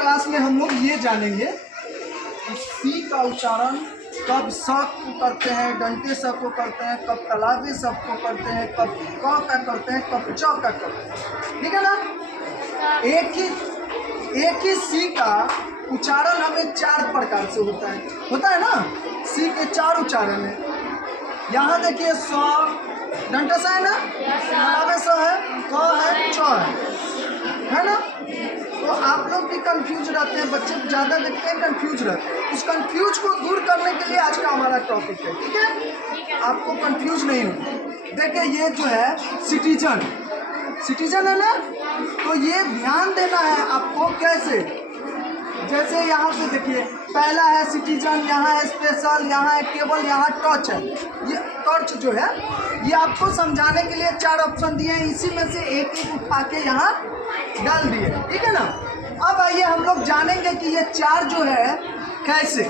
Class में हम लोग ये जानेंगे कि सी का उच्चारण कब स को करते हैं, डंटे स को करते हैं, कब तालाबी स को करते हैं, कब क का करते हैं, कब च का करते हैं। ठीक है ना। एक ही सी का उच्चारण हमें 4 प्रकार से होता है ना। सी के 4 उच्चारण है। यहाँ देखिए स डंटा सा है ना, तालाबे स है, क है, च है ना। तो आप लोग भी कंफ्यूज रहते हैं, बच्चे ज़्यादा देखते हैं कंफ्यूज रहते हैं। उस कंफ्यूज को दूर करने के लिए आज का हमारा टॉपिक है। ठीक है, आपको कंफ्यूज नहीं हो। देखिए ये जो है सिटीजन है ना, तो ये ध्यान देना है आपको। कैसे, जैसे यहाँ पे देखिए पहला है सिटीजन, यहाँ है स्पेशल, यहाँ है केबल, यहाँ टच है। ये टच जो है ये आपको समझाने के लिए 4 ऑप्शन दिए हैं, इसी में से एक एक उठा के यहाँ डाल दिए। ठीक है ना। अब आइए हम लोग जानेंगे कि ये 4 जो है कैसे।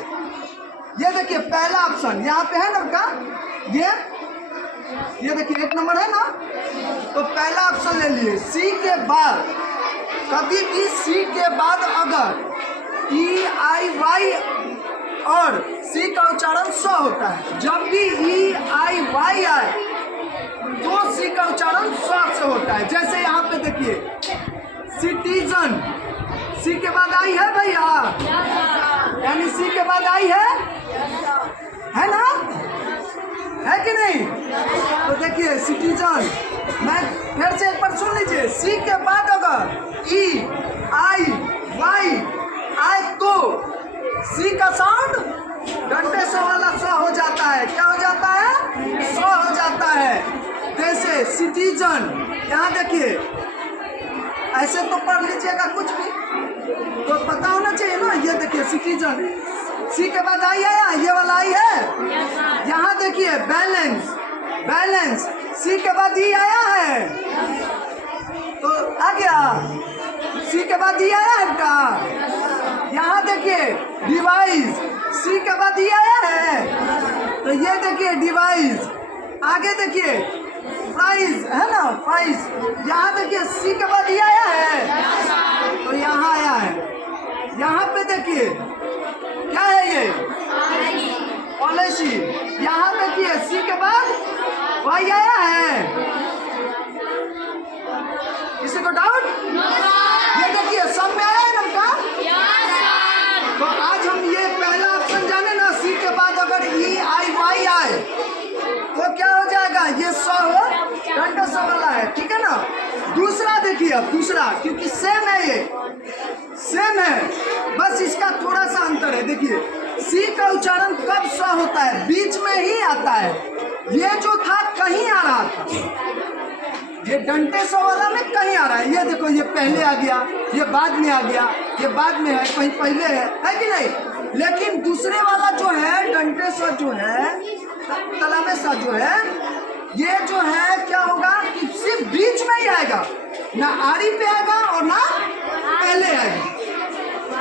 ये देखिए पहला ऑप्शन यहाँ पे है ना का, ये देखिए 1 नंबर है ना। तो पहला ऑप्शन ले लिए, सी के बाद कभी भी सी के बाद अगर ई आई वाई और सी का उच्चारण स होता है, जब भी ई आई वाई आए तो सी का उच्चारण स से होता है। जैसे यहाँ पे देखिए सिटीजन, सी के बाद आई है भैया, यानी सी के बाद आई है ना, है कि नहीं। तो देखिए सिटीजन, मैं फिर से एक बार सुन लीजिए, सी के बाद अगर ई आई वाई आए तो सी का साउंड डंटे स वाला स हो जाता है। क्या हो जाता है? स हो जाता है। जैसे सिटीजन, यहाँ देखिए ऐसे तो पढ़ लीजिएगा कुछ भी तो पता होना चाहिए ना। ये देखिए सिटीजन, सी के बाद आई है, ये वाला आई है। यहाँ देखिए बैलेंस, सी के बाद ई आया है, तो आ गया। सी के बाद ई आया है का। यहाँ देखिए डिवाइस, सी के बाद ई आया है, तो ये देखिए डिवाइस। आगे देखिए प्राइस है ना, प्राइस। यहाँ देखिए सी के बाद ई आया है, तो यहाँ आया है। यहाँ पे देखिए क्या है, ये पॉलिसी। यहाँ देखिए सी के बाद वाई आया है। किसी को डाउट? ये देखिए सब में आया है ना का। तो आज हम ये पहला ऑप्शन जाने ना, सी के बाद अगर ई आई वाई आए तो क्या हो जाएगा, ये स हो, डंटा स वाला है। ठीक है ना। दूसरा देखिए, अब दूसरा, क्योंकि सेम है, ये सेम है, बस इसका थोड़ा सा अंतर है। देखिए सी का उच्चारण कब स होता है, बीच में ही आता है। ये जो था कहीं आ रहा था, ये डंटे स वाला में कहीं आ रहा है। ये देखो ये पहले आ गया, ये बाद में आ गया, ये बाद में है, कहीं पहले है कि नहीं। लेकिन दूसरे वाला जो है डंटे स जो है, तालाबे स जो है, ये जो है क्या होगा कि सिर्फ बीच में ही आएगा, ना आरी पे आएगा और ना पहले आएगा,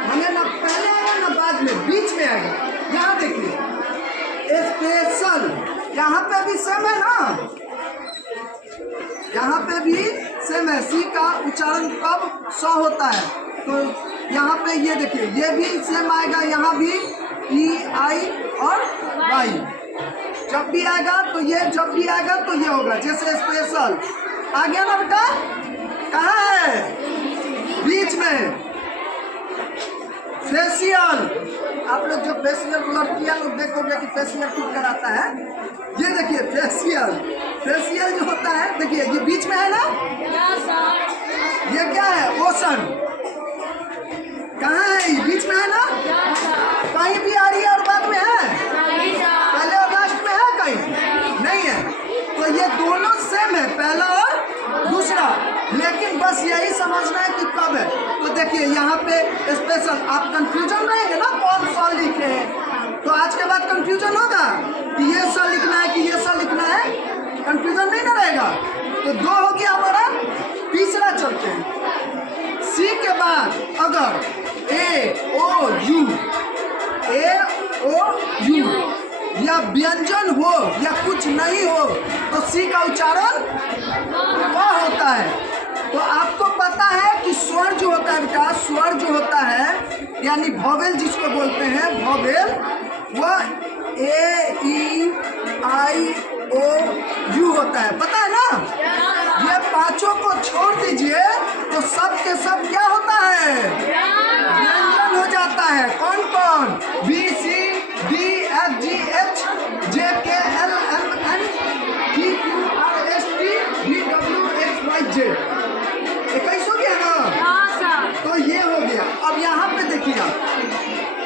हमें ना पहले आएगा ना बाद में, बीच में आएगा। यहाँ देखिए स्पेशल, यहाँ पे भी सेम है ना, यहाँ पे भी सेम है। सी का उच्चारण कब स होता है, तो यहाँ पे ये देखिए ये भी सेम आएगा, यहाँ भी ई आई और वाई। जब भी आएगा तो ये, जब भी आएगा तो ये होगा। जैसे स्पेशल आ गया ना बेटा, कहाँ है, बीच में। फेशियल, आप लोग जो फेशियल लड़कियाँ लोग देखोगे कि फेशियल ठीक कराता है, ये देखिए फेशियल जो होता है, देखिए ये बीच में है ना। ये क्या है, ओशन, कहाँ है, ये बीच में है ना, कहीं भी आ रही है और बाद में है, पहले और लास्ट में है, कहीं नहीं है। तो ये दोनों सेम है, पहला और दूसरा, लेकिन बस यही समझना है कि कब है। तो देखिए यहाँ पे स्पेशल, आप कंफ्यूजन रहेंगे ना कौन सा लिखे हैं, तो आज के बाद कंफ्यूजन होगा कि ये सा लिखना है कि ये सा लिखना है, कंफ्यूजन नहीं ना रहेगा। तो 2 हो गया हमारा। तीसरा चलते हैं, सी के बाद अगर ए ओ यू या व्यंजन हो या कुछ नहीं हो तो सी का उच्चारण क होता है। तो आपको पता है कि स्वर जो होता है बेटा, स्वर जो होता है यानी वॉवेल जिसको बोलते हैं वॉवेल, वह A-E-I-O-U होता है, पता है ना? ये पांचों को छोड़ दीजिए तो सब के सब क्या होता है? व्यंजन हो जाता है। कौन कौन? BCDEFGHJKLMNPQRSTUVWXYZ। 21 हो गया ना? तो ये हो गया। अब यहाँ पे देखिए आप,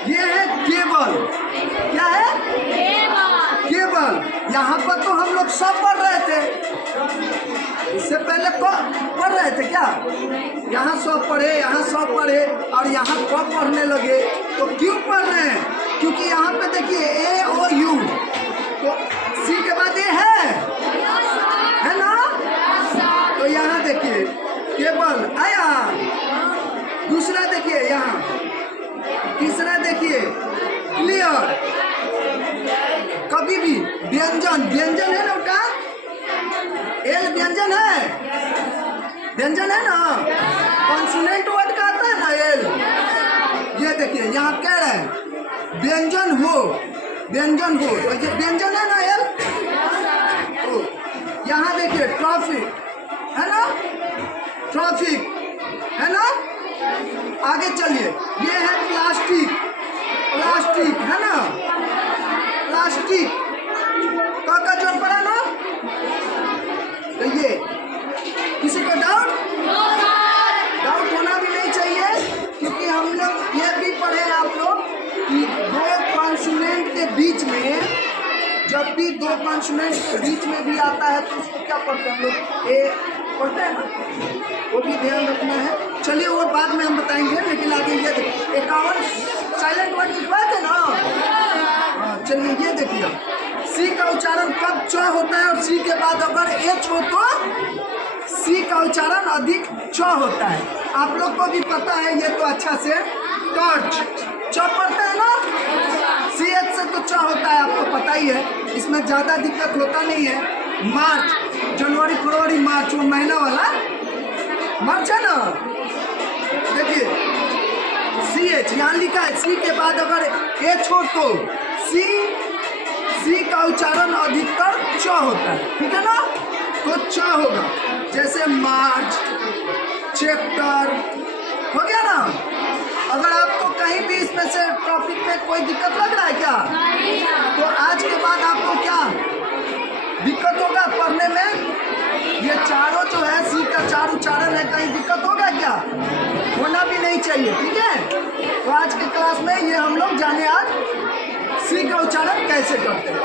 ये है केबल। क्या है? केबल। यहाँ पर तो हम लोग सब पढ़ रहे थे, इससे पहले पढ़ रहे थे क्या? यहाँ सब पढ़े, यहाँ सब पढ़े, और यहाँ कब पढ़ने लगे? तो क्यों पढ़ रहे हैं? क्योंकि यहाँ पे देखिए A और U, तो C के बाद ये है ना? तो यहाँ देखिए केबल आया, दूसरा देखिए यहाँ, तीसरा देखिए क्लियर। कभी भी व्यंजन है ना उनका, एल व्यंजन है, व्यंजन है ना, कॉन्सोनेंट वर्ड का आता है ना एल। ये देखिए यहाँ कह रहे हैं व्यंजन हो, व्यंजन हो, तो ये व्यंजन है ना एल। तो यहाँ देखिए ट्रॉफिक है ना, ट्रॉफिक है ना। आगे चलिए, ये है प्लास्टिक, प्लास्टिक है ना, प्लास्टिक का जोड़ पड़ा ना। तो ये किसी को डाउट होना भी नहीं चाहिए, क्योंकि हम लोग ये भी पढ़े आप लोग कि दो कॉन्सोनेंट के बीच में, जब भी दो कॉन्सोनेंट के बीच में भी आता है तो उसको क्या पढ़ते हैं हम लोग? ए पढ़ते हैं ना, वो भी ध्यान रखना है। चलिए वो बाद में हम बताएंगे, लेकिन आगे ये 51 साइलेंट वर्ड लिखवाए थे ना। हाँ चलिए ये देखिए, सी का उच्चारण कब च होता है, और सी के बाद अगर एच हो तो सी का उच्चारण अधिक च होता है। आप लोग को भी पता है ये तो अच्छा से, टॉर्च च पढ़ते हैं ना, सी एच से तो च होता है, आपको पता ही है, इसमें ज़्यादा दिक्कत होता नहीं है। मार्च, जनवरी फरवरी मार्च, वो महीना वाला मार्च है ना। देखिए सी एच यहाँ लिखा है, सी के बाद अगर एच हो तो सी का उच्चारण अधिकतर च होता है, ठीक है ना। तो च होगा, जैसे मार्च, चैप्टर हो गया ना। अगर आपको कहीं भी इसमें से टॉपिक में कोई दिक्कत लग रहा है क्या, तो आज के बाद आपको क्या दिक्कत होगा पढ़ने में? ये चारों जो है सी का चार उच्चारण है, कहीं दिक्कत होगा क्या? होना भी नहीं चाहिए, ठीक है। तो आज के क्लास में ये हम लोग जाने आज सी का उच्चारण कैसे करते हैं।